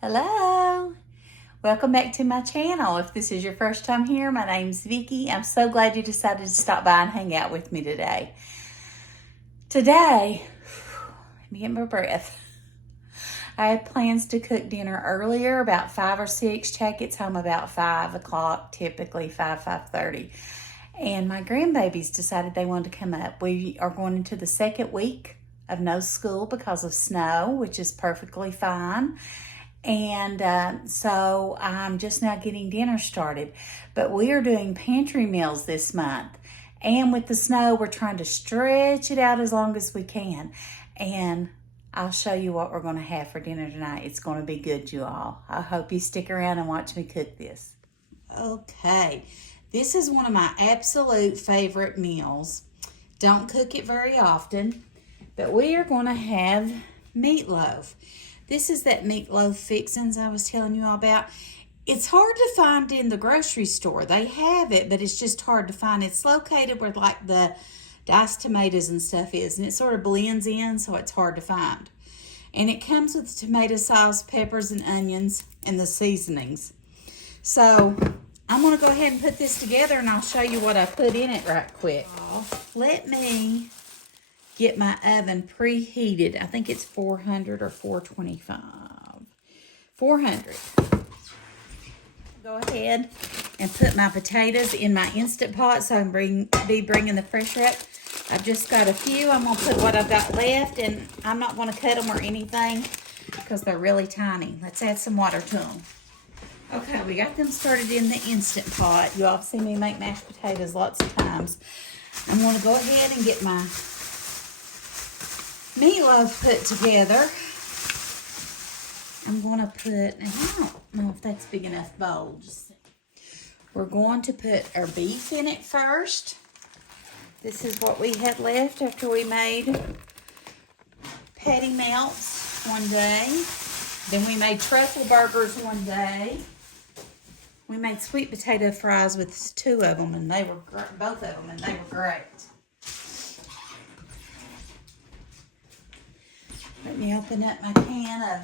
Hello, welcome back to my channel. If this is your first time here, my name's Vicki. I'm so glad you decided to stop by and hang out with me today. Let me get my breath. I had plans to cook dinner earlier, about 5 or 6. Chad gets home about 5 o'clock, typically 5:30. And my grandbabies decided they wanted to come up. We are going into the second week of no school because of snow, which is perfectly fine. And so I'm just now getting dinner started. But we are doing pantry meals this month. And with the snow, we're trying to stretch it out as long as we can. And I'll show you what we're going to have for dinner tonight. It's going to be good, you all. I hope you stick around and watch me cook this. Okay, this is one of my absolute favorite meals. Don't cook it very often, but we are going to have meatloaf. This is that meatloaf fixins I was telling you all about. It's hard to find in the grocery store. They have it, but it's just hard to find. It's located where like the diced tomatoes and stuff is, and it sort of blends in, so it's hard to find. And it comes with tomato sauce, peppers, and onions, and the seasonings. So I'm going to go ahead and put this together, and I'll show you what I put in it right quick. Let me get my oven preheated. I think it's 400 or 425. 400. Go ahead and put my potatoes in my Instant Pot so I can be bringing the pressure up. I've just got a few. I'm going to put what I've got left, and I'm not going to cut them or anything because they're really tiny. Let's add some water to them. Okay, we got them started in the Instant Pot. You all have seen me make mashed potatoes lots of times. I'm going to go ahead and get my meatloaf put together. I'm going to put, and I don't know if that's big enough bowl. We're going to put our beef in it first. This is what we had left after we made patty melts one day. Then we made truffle burgers one day. We made sweet potato fries with 2 of them, and they were both of them, and they were great. Let me open up my can of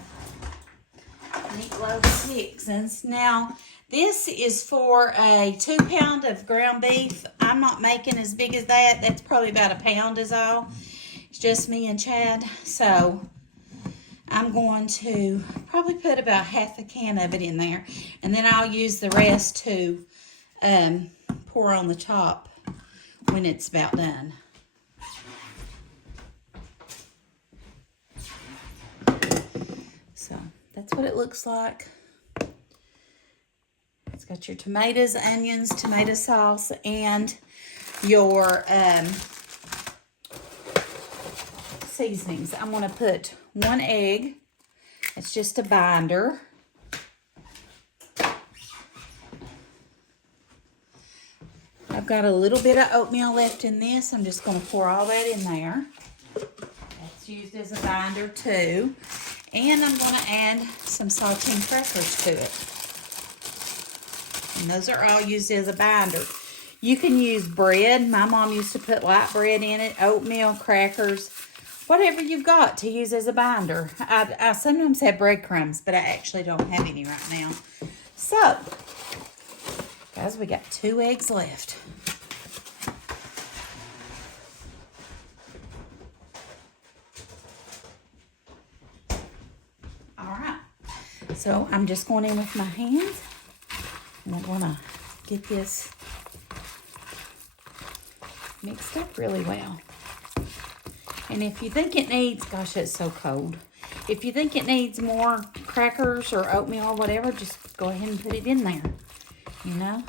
meatloaf fixins. Now, this is for a 2 pound of ground beef. I'm not making as big as that. That's probably about a pound is all. It's just me and Chad. So I'm going to probably put about half a can of it in there. And then I'll use the rest to pour on the top when it's about done. So that's what it looks like. It's got your tomatoes, onions, tomato sauce, and your seasonings. I'm going to put 1 egg. It's just a binder. I've got a little bit of oatmeal left in this. I'm just going to pour all that in there. That's used as a binder too. And I'm going to add some saltine crackers to it. And those are all used as a binder. You can use bread. My mom used to put light bread in it, oatmeal, crackers, whatever you've got to use as a binder. I sometimes have breadcrumbs, but I actually don't have any right now. So, guys, we got 2 eggs left. All right. So, I'm just going in with my hands. And I'm going to get this mixed up really well. And if you think it needs, gosh, it's so cold. If you think it needs more crackers or oatmeal or whatever, just go ahead and put it in there, you know.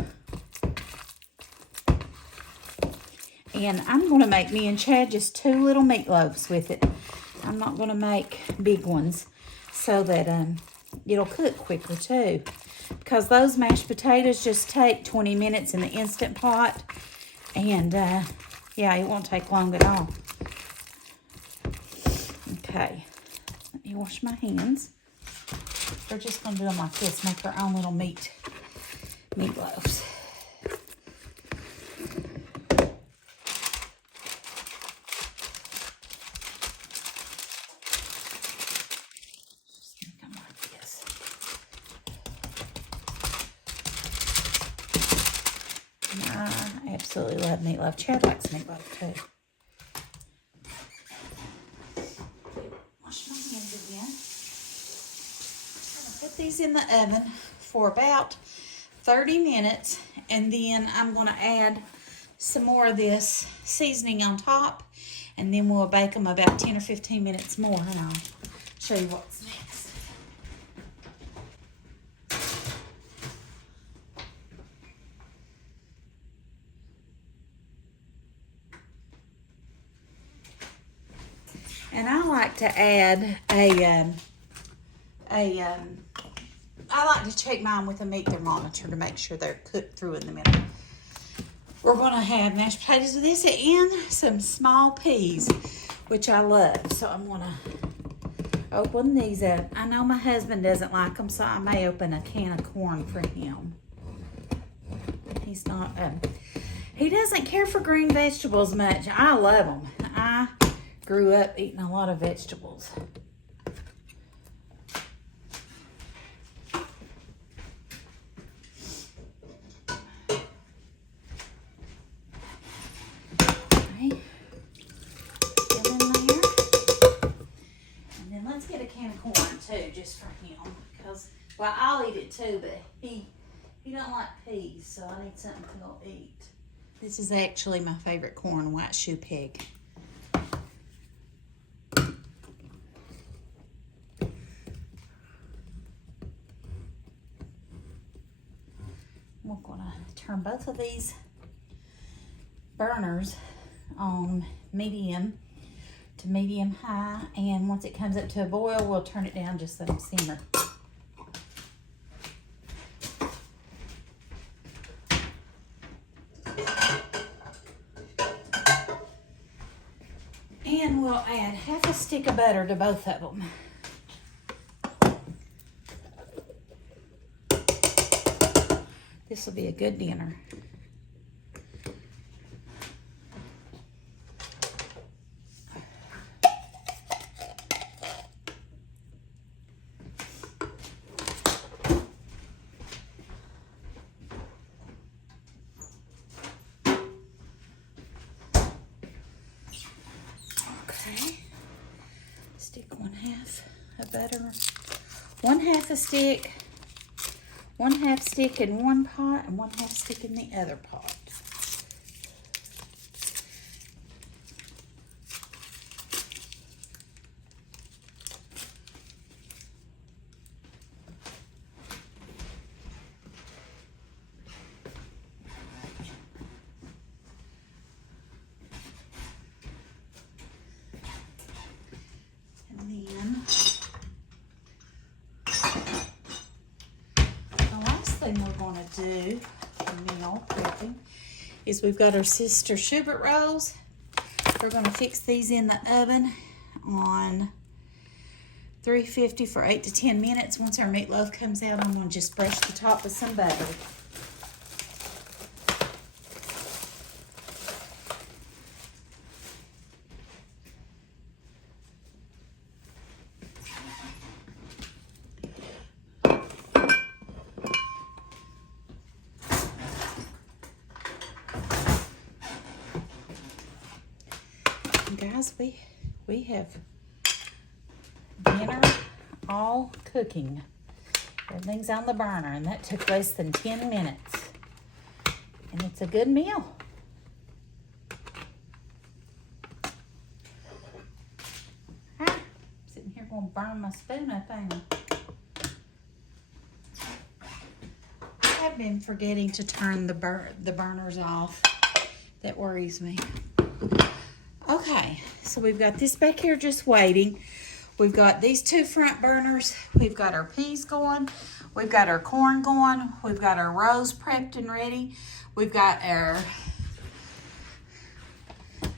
And I'm going to make me and Chad just 2 little meatloaves with it. I'm not going to make big ones so that it'll cook quicker too. Because those mashed potatoes just take 20 minutes in the Instant Pot. And, yeah, it won't take long at all. Okay. Let me wash my hands. We're just going to do them like this. Make our own little meatloaves. Just make them like this. absolutely love meatloaf. Chad likes meatloaf too. Wash my hands again. I'm gonna put these in the oven for about 30 minutes, and then I'm going to add some more of this seasoning on top, and then we'll bake them about 10 or 15 minutes more, and I'll show you what's next. And I like to add I like to check mine with a meat thermometer to make sure they're cooked through in the middle. We're going to have mashed potatoes with this and some small peas, which I love. So I'm going to open these up. I know my husband doesn't like them, so I may open a can of corn for him. He's not, he doesn't care for green vegetables much. I love them. I grew up eating a lot of vegetables. Just for him, because, well, I'll eat it too, but he don't like peas, so I need something to eat. This is actually my favorite corn, white shoe pig. We're gonna turn both of these burners on medium to medium high, and once it comes up to a boil, we'll turn it down, just let them simmer. And we'll add half a stick of butter to both of them. This will be a good dinner. Stick 1/2 of butter, 1/2 stick, 1/2 stick in one pot, and 1/2 stick in the other pot. We're going to do meal prepping is we've got our Sister Schubert rolls. We're going to fix these in the oven on 350 for 8 to 10 minutes. Once our meatloaf comes out, I'm going to just brush the top with some butter. Guys, we have dinner all cooking. Everything's on the burner, and that took less than 10 minutes. And it's a good meal. Sitting here going to burn my spoon up, ain't I? I've been forgetting to turn the burners off. That worries me. Okay, so we've got this back here just waiting. We've got these two front burners. We've got our peas going. We've got our corn going. We've got our rolls prepped and ready. We've got our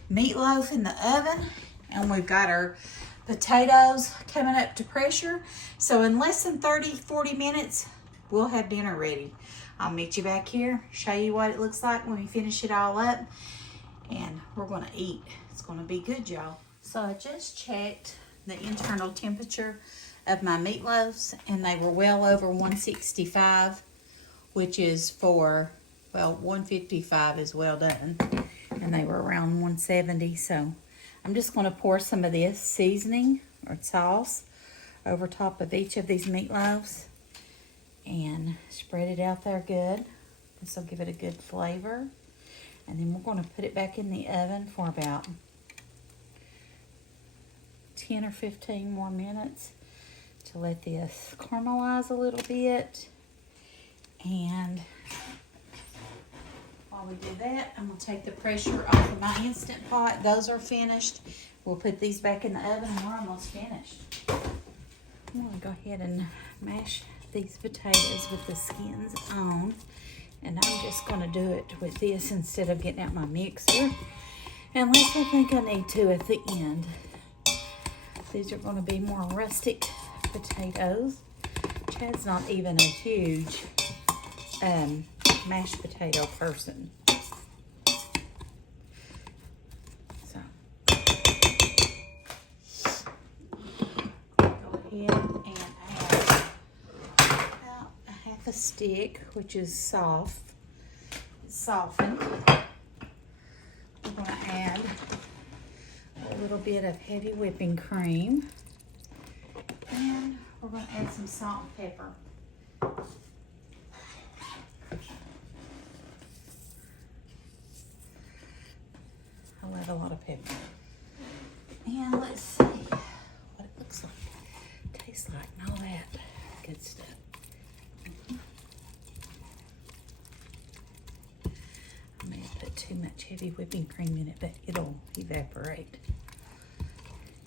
meatloaf in the oven. And we've got our potatoes coming up to pressure. So in less than 30-40 minutes, we'll have dinner ready. I'll meet you back here, show you what it looks like when we finish it all up. And we're going to eat. It's going to be good, y'all. So I just checked the internal temperature of my meatloaves, and they were well over 165, which is for well, 155 is well done. And they were around 170. So I'm just going to pour some of this seasoning or sauce over top of each of these meatloaves and spread it out there good. This will give it a good flavor. And then we're going to put it back in the oven for about 10 or 15 more minutes to let this caramelize a little bit. And while we do that, I'm going to take the pressure off of my Instant Pot. Those are finished. We'll put these back in the oven and we're almost finished. I'm going to go ahead and mash these potatoes with the skins on. And I'm just going to do it with this instead of getting out my mixer. Unless I think I need to at the end. These are going to be more rustic potatoes. Chad's not even a huge mashed potato person. So, go ahead and add about a half a stick, which is soft. It's softened. We're going to add a little bit of heavy whipping cream. And we're going to add some salt and pepper. I love a lot of pepper. And let's see what it looks like, tastes like, and all that good stuff. I may have put too much heavy whipping cream in it, but it'll evaporate.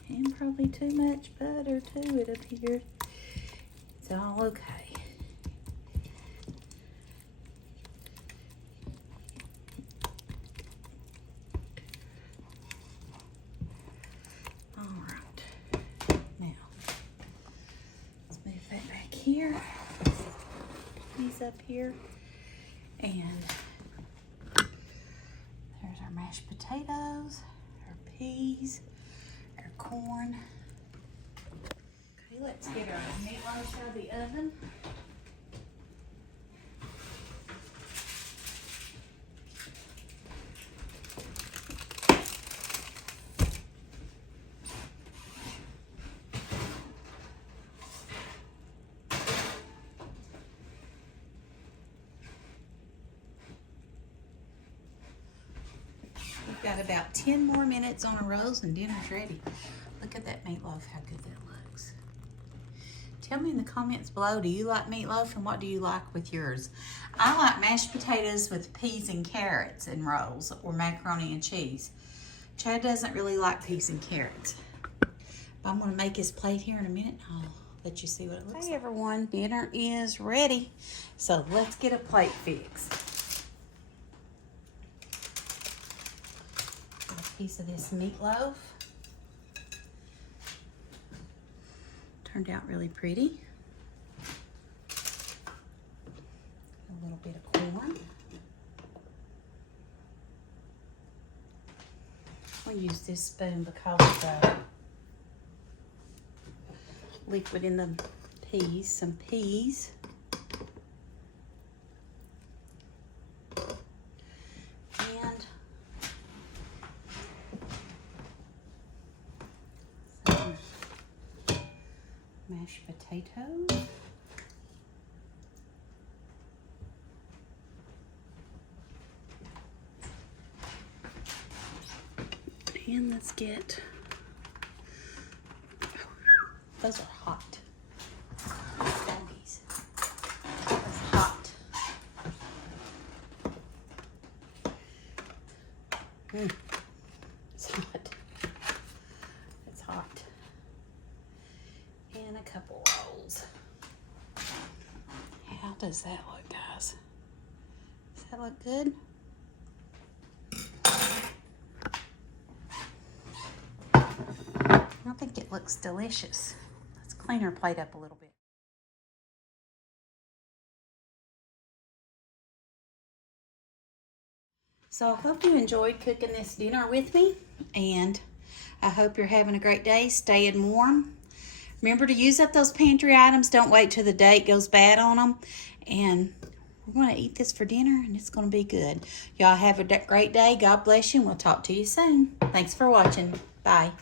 And probably too much butter too, it appears. It's all okay. All right. Now, let's move that back here. These up here. And there's our mashed potatoes, our peas, our corn. Okay, let's get our meatloaf out of the oven. We've got about 10 more minutes on a roast and dinner's ready. Look at that meatloaf, how good that looks. Tell me in the comments below, do you like meatloaf and what do you like with yours? I like mashed potatoes with peas and carrots and rolls or macaroni and cheese. Chad doesn't really like peas and carrots. But I'm gonna make his plate here in a minute. I'll let you see what it looks like. Hey everyone, dinner is ready. So let's get a plate fixed. Piece of this meatloaf. Turned out really pretty. A little bit of corn. I'll use this spoon because of the liquid in the peas. Some peas. Mashed potatoes. And let's get, those are hot. That's hot. It's hot. It's hot. And a couple rolls. How does that look, guys? Does that look good? I think it looks delicious. Let's clean our plate up a little bit. So I hope you enjoyed cooking this dinner with me, and I hope you're having a great day, staying warm. Remember to use up those pantry items. Don't wait till the date goes bad on them. And We're going to eat this for dinner, and it's going to be good. Y'all have a great day. God bless you, and we'll talk to you soon. Thanks for watching. Bye.